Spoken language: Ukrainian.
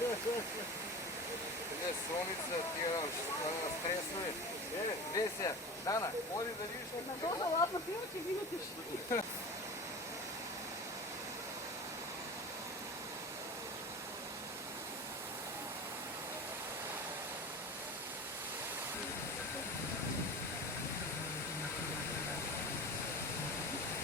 Не, солница, тия стресови. Веся, Дана, ходи да видиш. На този ладно пиво, че видите.